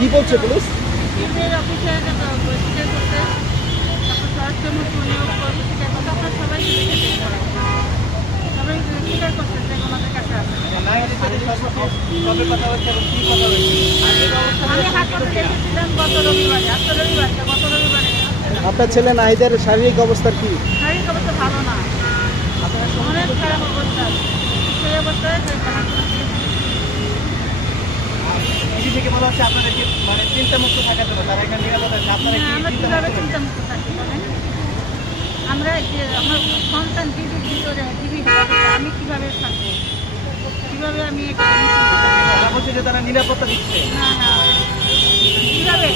কি বলছে police? Email অফিসে স্বীকার করতে, তারপর স্বরাষ্ট্রমন্ত্রী উনিও স্বীকার করতে, আপনার সবাই সবাই স্বীকার করছেন যে ওনাদের কাছে আছে। আমি হাসপাতালে দেখেছিলাম গত রবিবারে, গত রবিবারে। আপনার ছেলে নাহিদের শারীরিক অবস্থা কি? শারীরিক অবস্থা ভালো না, অনেক খারাপ অবস্থা। সেই অবস্থায় থেকে বলা হচ্ছে আপনাদেরকে মানে চিন্তামুক্ত থাকার জন্য তারা এখানে নিরাপদ আছে। আপনারা কি আমরা কীভাবে চিন্তামুক্ত থাকি বলেন? আমরা যে আমার সন্তান টিভির ভিতরে টিভি হেফাজতে আমি কীভাবে থাকবো? কীভাবে আমি তারা বলছে যে তারা নিরাপত্তা দিচ্ছে? না না কীভাবে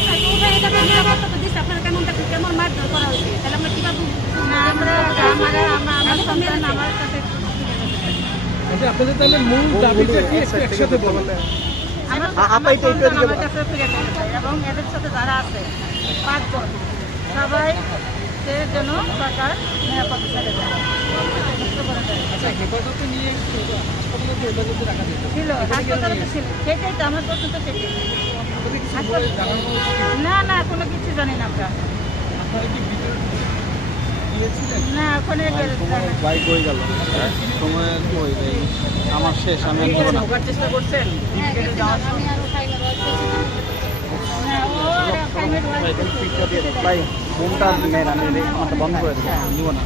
নিরাপত্তা তো দিচ্ছে, আপনারা কেমন মারধর করা হয়েছে, তাহলে আমরা কীভাবে না আমার সন্তান আমার কাছে আপনাদের তাহলে মূল দাবিটা কি একসাথে বলুন। আমার সন্তান আমার কাছে ফিরে যেতে চাই এবং এদের সাথে যারা আছে 5 জন সবাই সে যেন সরকার নিরাপত্তা ছেড়ে দেয়, মুক্ত করে দেয়। হেফাজতে নিয়ে হাসপাতালে যে হেফাজতে রাখা যেত ছিল হাসপাতালে তো ছিল, সেটাই তো আমার প্রশ্ন তো সেটাই। না না কোনো কিছু জানি না আমরা। আপনারা কি ভিতরে গিয়েছিলেন? না ওখানে বাইক হয়ে গেল সময় হয়ে যায় আমার শেষ আমি আর নেবো না। ঢোকার চেষ্টা করছেন? আমি আরো ফাইনাল ভাই বোমটা নেন, আমি আমারটা বন্ধ করে দেবো, নিব না।